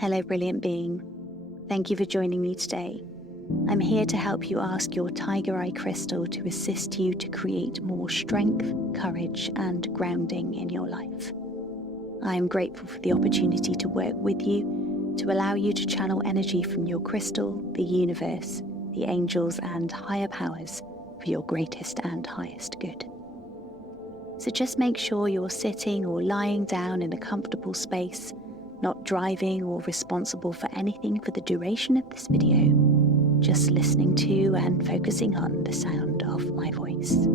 Hello, brilliant being. Thank you for joining me today. I'm here to help you ask your Tiger Eye crystal to assist you to create more strength, courage, and grounding in your life. I am grateful for the opportunity to work with you to allow you to channel energy from your crystal, the universe, the angels, and higher powers for your greatest and highest good. So just make sure you're sitting or lying down in a comfortable space, not driving or responsible for anything for the duration of this video, just listening to and focusing on the sound of my voice.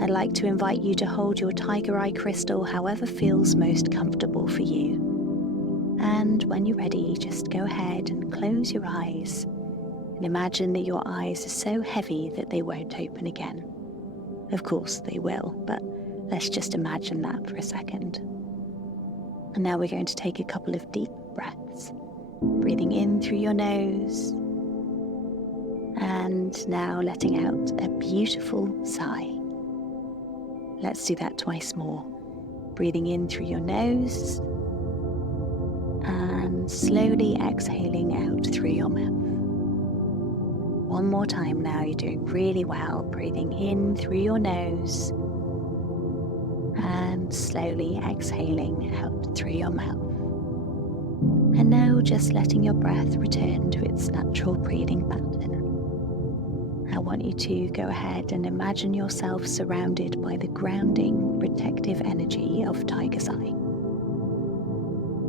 I'd like to invite you to hold your Tiger Eye crystal however feels most comfortable for you. And when you're ready, just go ahead and close your eyes and imagine that your eyes are so heavy that they won't open again. Of course they will, but let's just imagine that for a second. And now we're going to take a couple of deep breaths, breathing in through your nose, and now letting out a beautiful sigh. Let's do that twice more, breathing in through your nose, and slowly exhaling out through your mouth. One more time now, you're doing really well, breathing in through your nose, and slowly exhaling out through your mouth. And now just letting your breath return to its natural breathing pattern. I want you to go ahead and imagine yourself surrounded by the grounding, protective energy of Tiger's Eye.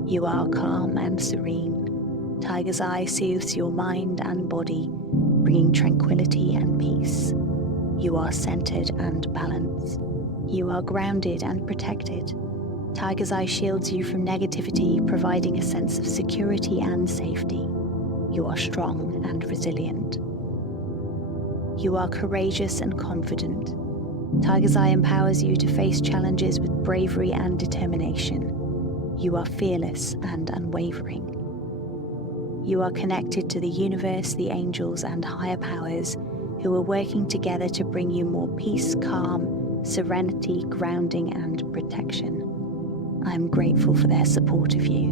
You are calm and serene. Tiger's Eye soothes your mind and body, bringing tranquility and peace. You are centered and balanced. You are grounded and protected. Tiger's Eye shields you from negativity, providing a sense of security and safety. You are strong and resilient. You are courageous and confident. Tiger's Eye empowers you to face challenges with bravery and determination. You are fearless and unwavering. You are connected to the universe, the angels, and higher powers who are working together to bring you more peace, calm, serenity, grounding, and protection. I am grateful for their support of you.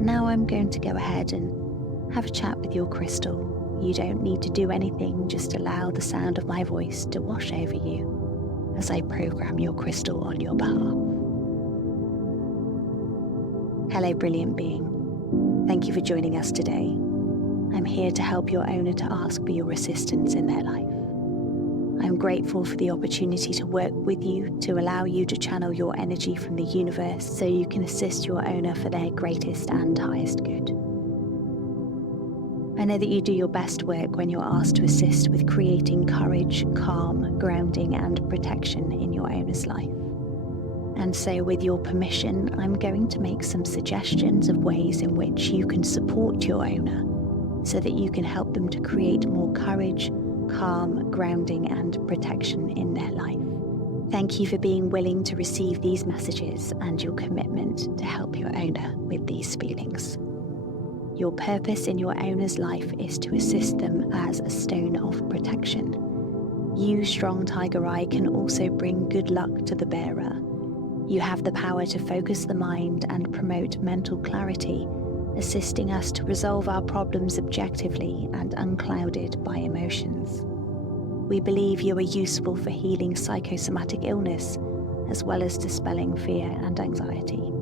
Now I'm going to go ahead and have a chat with your crystal. You don't need to do anything, just allow the sound of my voice to wash over you as I program your crystal on your behalf. Hello, brilliant being. Thank you for joining us today. I'm here to help your owner to ask for your assistance in their life. I'm grateful for the opportunity to work with you to allow you to channel your energy from the universe so you can assist your owner for their greatest and highest good. I know that you do your best work when you're asked to assist with creating courage, calm, grounding, and protection in your owner's life. And so with your permission, I'm going to make some suggestions of ways in which you can support your owner so that you can help them to create more courage, calm, grounding, and protection in their life. Thank you for being willing to receive these messages and your commitment to help your owner with these feelings. Your purpose in your owner's life is to assist them as a stone of protection. You, strong Tiger Eye, can also bring good luck to the bearer. You have the power to focus the mind and promote mental clarity, assisting us to resolve our problems objectively and unclouded by emotions. We believe you are useful for healing psychosomatic illness, as well as dispelling fear and anxiety.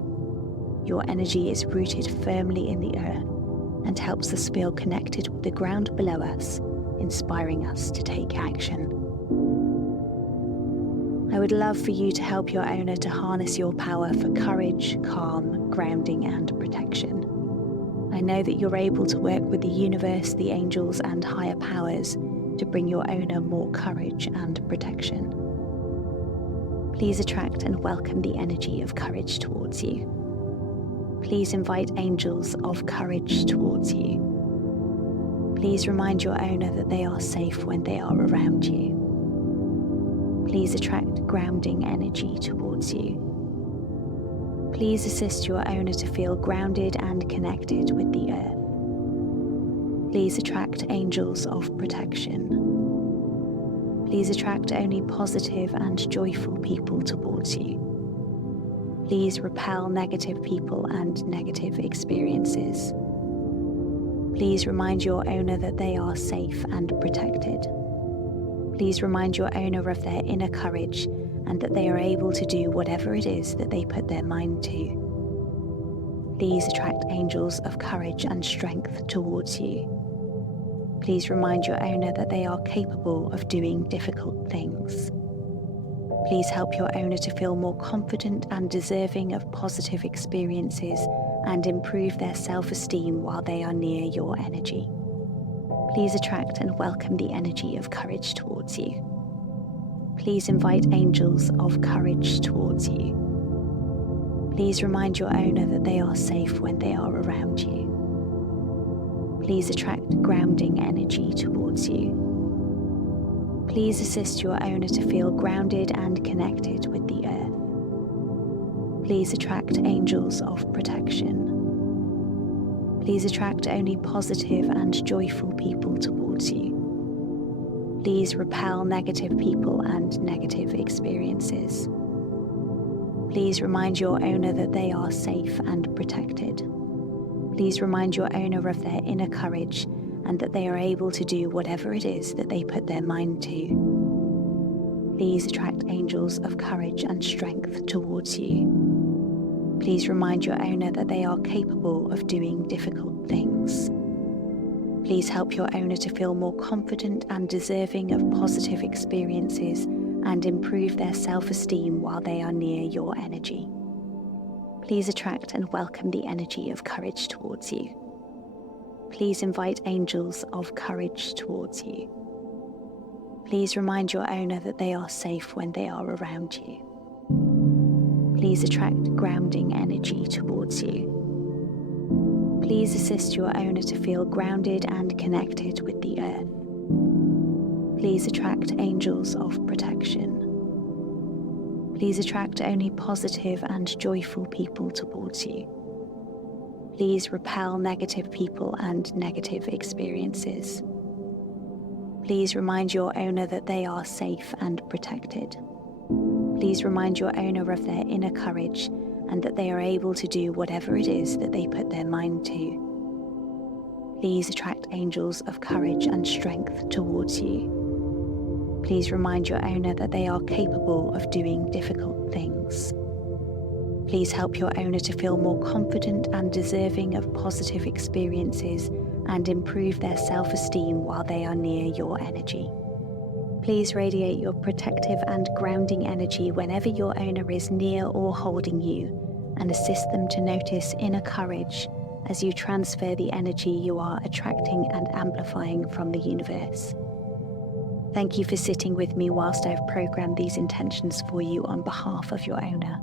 Your energy is rooted firmly in the earth and helps us feel connected with the ground below us, inspiring us to take action. I would love for you to help your owner to harness your power for courage, calm, grounding, and protection. I know that you're able to work with the universe, the angels, and higher powers to bring your owner more courage and protection. Please attract and welcome the energy of courage towards you. Please invite angels of courage towards you. Please remind your owner that they are safe when they are around you. Please attract grounding energy towards you. Please assist your owner to feel grounded and connected with the earth. Please attract angels of protection. Please attract only positive and joyful people towards you. Please repel negative people and negative experiences. Please remind your owner that they are safe and protected. Please remind your owner of their inner courage and that they are able to do whatever it is that they put their mind to. Please attract angels of courage and strength towards you. Please remind your owner that they are capable of doing difficult things. Please help your owner to feel more confident and deserving of positive experiences and improve their self-esteem while they are near your energy. Please attract and welcome the energy of courage towards you. Please invite angels of courage towards you. Please remind your owner that they are safe when they are around you. Please attract grounding energy towards you. Please assist your owner to feel grounded and connected with the earth. Please attract angels of protection. Please attract only positive and joyful people towards you. Please repel negative people and negative experiences. Please remind your owner that they are safe and protected. Please remind your owner of their inner courage and that they are able to do whatever it is that they put their mind to. Please attract angels of courage and strength towards you. Please remind your owner that they are capable of doing difficult things. Please help your owner to feel more confident and deserving of positive experiences and improve their self-esteem while they are near your energy. Please attract and welcome the energy of courage towards you. Please invite angels of courage towards you. Please remind your owner that they are safe when they are around you. Please attract grounding energy towards you. Please assist your owner to feel grounded and connected with the earth. Please attract angels of protection. Please attract only positive and joyful people towards you. Please repel negative people and negative experiences. Please remind your owner that they are safe and protected. Please remind your owner of their inner courage and that they are able to do whatever it is that they put their mind to. Please attract angels of courage and strength towards you. Please remind your owner that they are capable of doing difficult things. Please help your owner to feel more confident and deserving of positive experiences and improve their self-esteem while they are near your energy. Please radiate your protective and grounding energy whenever your owner is near or holding you, and assist them to notice inner courage as you transfer the energy you are attracting and amplifying from the universe. Thank you for sitting with me whilst I've programmed these intentions for you on behalf of your owner.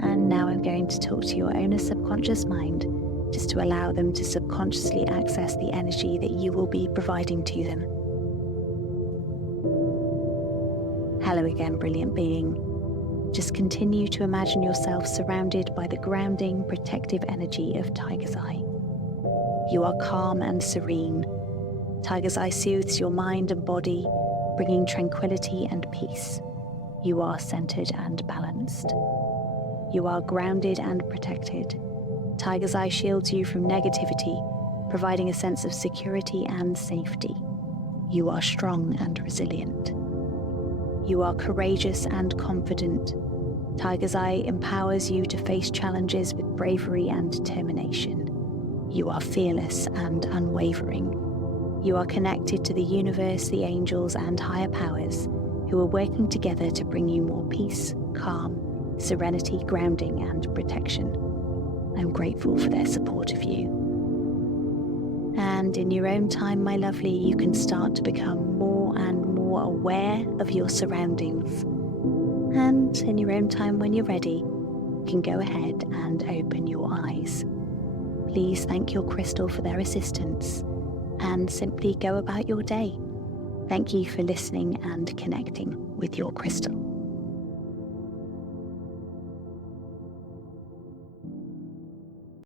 And now I'm going to talk to your owner's subconscious mind, just to allow them to subconsciously access the energy that you will be providing to them. Hello again, brilliant being. Just continue to imagine yourself surrounded by the grounding, protective energy of Tiger's Eye. You are calm and serene. Tiger's Eye soothes your mind and body, bringing tranquility and peace. You are centered and balanced. You are grounded and protected. Tiger's Eye shields you from negativity, providing a sense of security and safety. You are strong and resilient. You are courageous and confident. Tiger's Eye empowers you to face challenges with bravery and determination. You are fearless and unwavering. You are connected to the universe, the angels, and higher powers who are working together to bring you more peace, calm, serenity, grounding, and protection. I'm grateful for their support of you. And in your own time, my lovely, you can start to become more and more aware of your surroundings. And in your own time, when you're ready, you can go ahead and open your eyes. Please thank your crystal for their assistance and simply go about your day. Thank you for listening and connecting with your crystal.